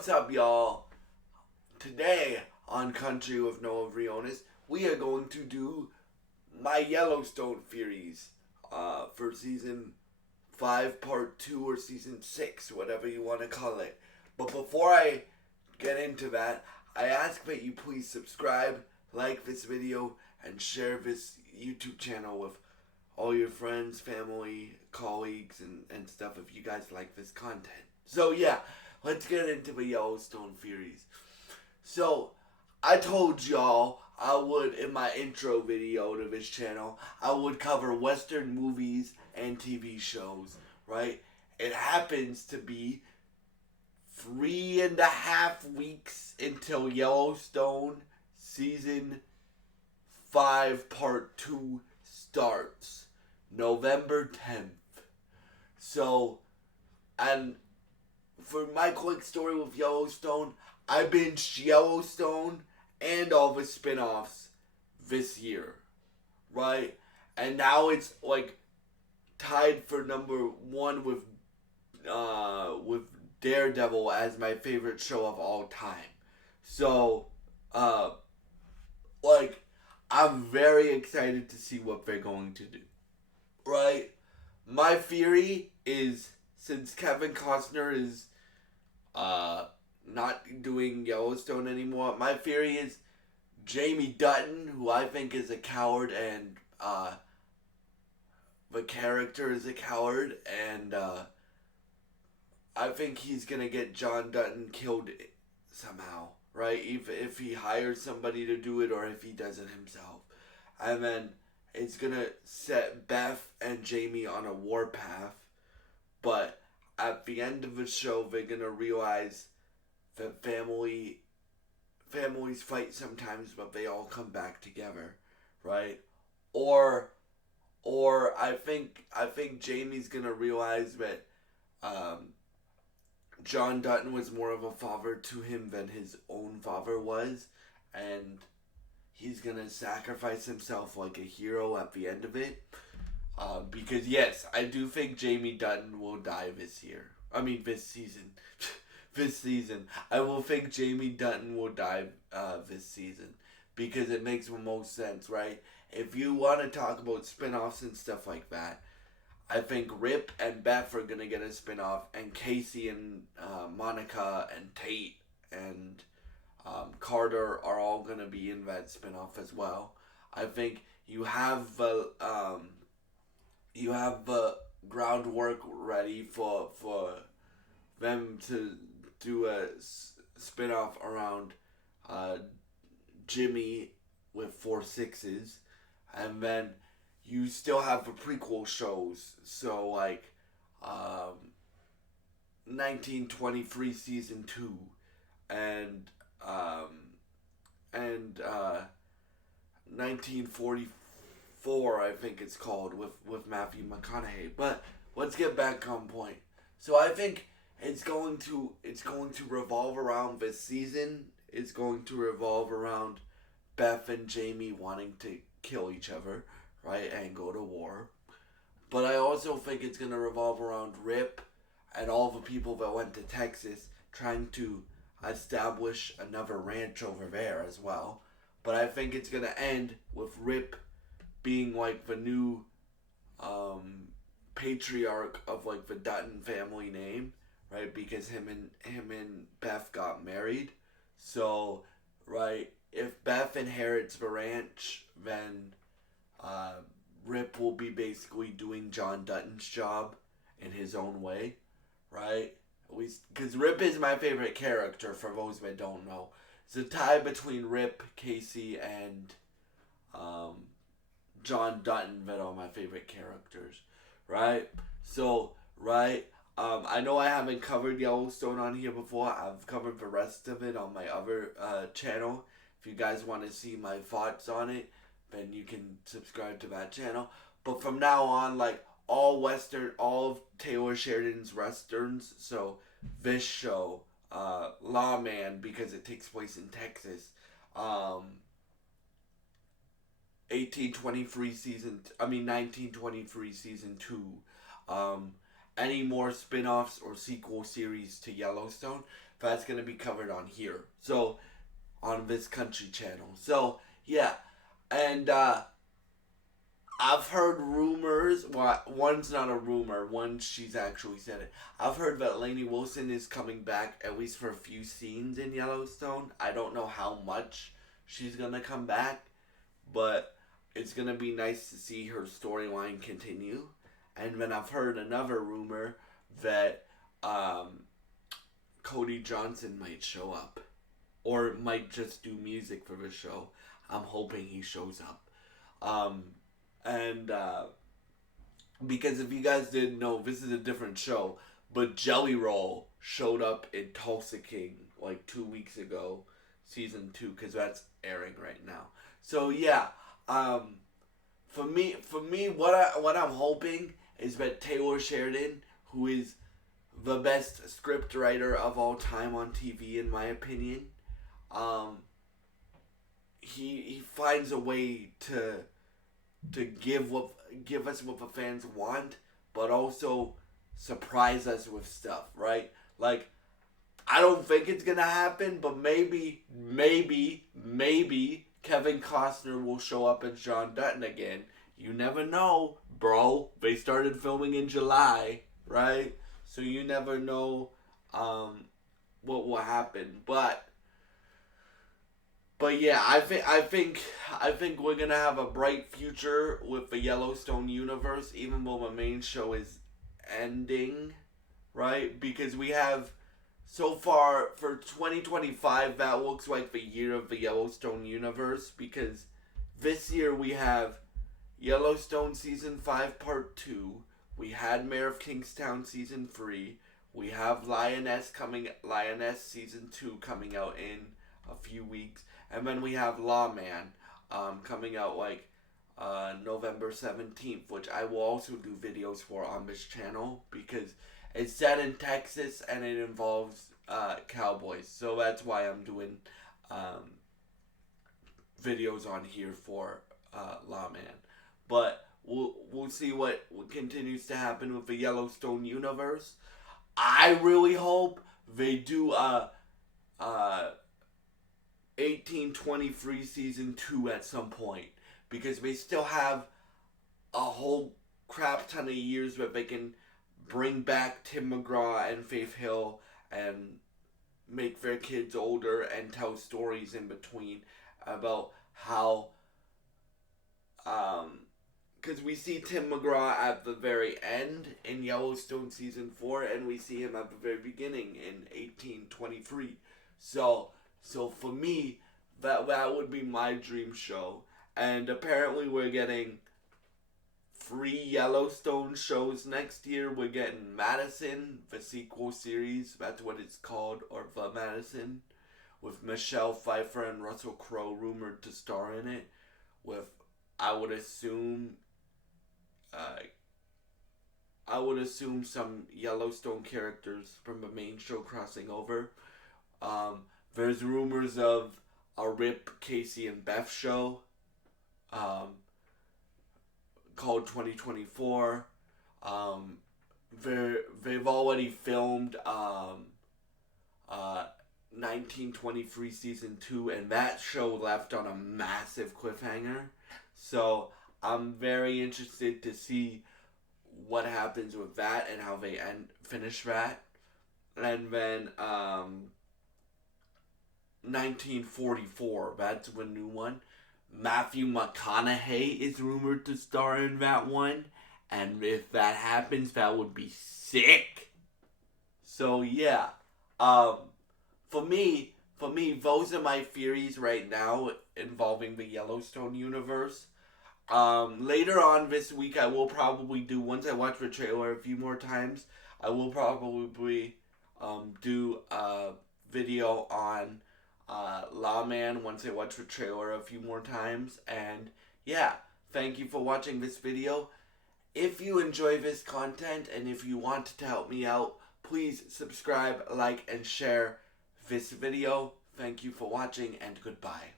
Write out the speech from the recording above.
What's up, y'all? Today on Country with Noah Briones, we are going to do my Yellowstone theories for season 5, part 2, or season 6, whatever you want to call it. But before I get into that, I ask that you please subscribe, like this video, and share this YouTube channel with all your friends, family, colleagues, and stuff if you guys like this content. So yeah, let's get into the Yellowstone theories. So, I told y'all I would, in my intro video to this channel, I would cover Western movies and TV shows, right? It happens to be 3.5 weeks until Yellowstone season 5 part 2 starts. November 10th. So, and for my quick story with Yellowstone, I binged Yellowstone and all the spin-offs this year, right? And now it's like tied for number 1 with Daredevil as my favorite show of all time. So, like, I'm very excited to see what they're going to do, right? My theory is, since Kevin Costner is not doing Yellowstone anymore, my theory is Jamie Dutton, who I think is a coward, and the character is a coward, and I think he's gonna get John Dutton killed somehow, right? If he hires somebody to do it, or if he does it himself. And then it's gonna set Beth and Jamie on a warpath, but at the end of the show, they're gonna realize that families fight sometimes, but they all come back together, right? Or I think Jamie's gonna realize that John Dutton was more of a father to him than his own father was, and he's gonna sacrifice himself like a hero at the end of it. Because yes, I do think Jamie Dutton will die this season. This season. I will think Jamie Dutton will die this season. Because it makes the most sense, right? If you want to talk about spin-offs and stuff like that, I think Rip and Beth are going to get a spin-off, and Casey and Monica and Tate and Carter are all going to be in that spin-off as well. I think you have the groundwork ready for them to do a spin-off around Jimmy with 4 6s, and then you still have the prequel shows, so like 1923 season 2 and 1944, I think it's called, with Matthew McConaughey. But let's get back on point. So I think it's going to revolve around this season. It's going to revolve around Beth and Jamie wanting to kill each other, right, and go to war. But I also think it's going to revolve around Rip and all the people that went to Texas trying to establish another ranch over there as well. But I think it's going to end with Rip being like the new patriarch of like the Dutton family name, right? Because him and Beth got married. So, right, if Beth inherits the ranch, then Rip will be basically doing John Dutton's job in his own way, right? Because Rip is my favorite character, for those that don't know. It's a tie between Rip, Casey, and John Dutton that are my favorite characters, right? So, right, I know I haven't covered Yellowstone on here before. I've covered the rest of it on my other channel. If you guys want to see my thoughts on it, then you can subscribe to that channel. But from now on, like, all of Taylor Sheridan's Westerns, so this show, Lawman, because it takes place in Texas, 1923 season 2, any more spin-offs or sequel series to Yellowstone, that's going to be covered on here. So, on this country channel. So, yeah. And, I've heard rumors. Well, one's not a rumor. One, she's actually said it. I've heard that Lainey Wilson is coming back at least for a few scenes in Yellowstone. I don't know how much she's gonna come back, but it's gonna be nice to see her storyline continue. And then I've heard another rumor that Cody Johnson might show up, or might just do music for the show. I'm hoping he shows up. Because if you guys didn't know, this is a different show, but Jelly Roll showed up in Tulsa King like 2 weeks ago, season 2, because that's airing right now. So yeah, for me, what I'm hoping is that Taylor Sheridan, who is the best script writer of all time on TV, in my opinion, he finds a way to give us what the fans want, but also surprise us with stuff, right? Like, I don't think it's gonna happen, but maybe Kevin Costner will show up as John Dutton again. You never know, bro. They started filming in July, right? So you never know what will happen, but yeah, I think we're gonna have a bright future with the Yellowstone universe, even though the main show is ending, right? Because we have, so far for 2025, that looks like the year of the Yellowstone universe, because this year we have Yellowstone season 5 part 2, we had Mayor of Kingstown season 3, we have Lioness season 2 coming out in a few weeks. And then we have Lawman coming out like November 17th, which I will also do videos for on this channel because it's set in Texas and it involves cowboys. So that's why I'm doing videos on here for Lawman. But we'll see what continues to happen with the Yellowstone universe. I really hope they do 1823 season 2 at some point, because they still have a whole crap ton of years where they can bring back Tim McGraw and Faith Hill and make their kids older and tell stories in between about how because we see Tim McGraw at the very end in Yellowstone season 4, and we see him at the very beginning in 1823. So for me, that would be my dream show. And apparently we're getting 3 Yellowstone shows next year. We're getting Madison, the sequel series, that's what it's called, or The Madison, with Michelle Pfeiffer and Russell Crowe rumored to star in it, with, I would assume some Yellowstone characters from the main show crossing over. There's rumors of a Rip, Casey, and Beth show called 2024. They've already filmed 1923 season 2, and that show left on a massive cliffhanger. So I'm very interested to see what happens with that and how they finish that. And then 1944, that's a new one. Matthew McConaughey is rumored to star in that one, and if that happens, that would be sick. So yeah, for me, those are my theories right now involving the Yellowstone universe. Later on this week, I will probably do, once I watch the trailer a few more times, I will probably do a video on Lawman once I watch the trailer a few more times. And yeah, thank you for watching this video. If you enjoy this content and if you want to help me out, please subscribe, like, and share this video. Thank you for watching, and goodbye.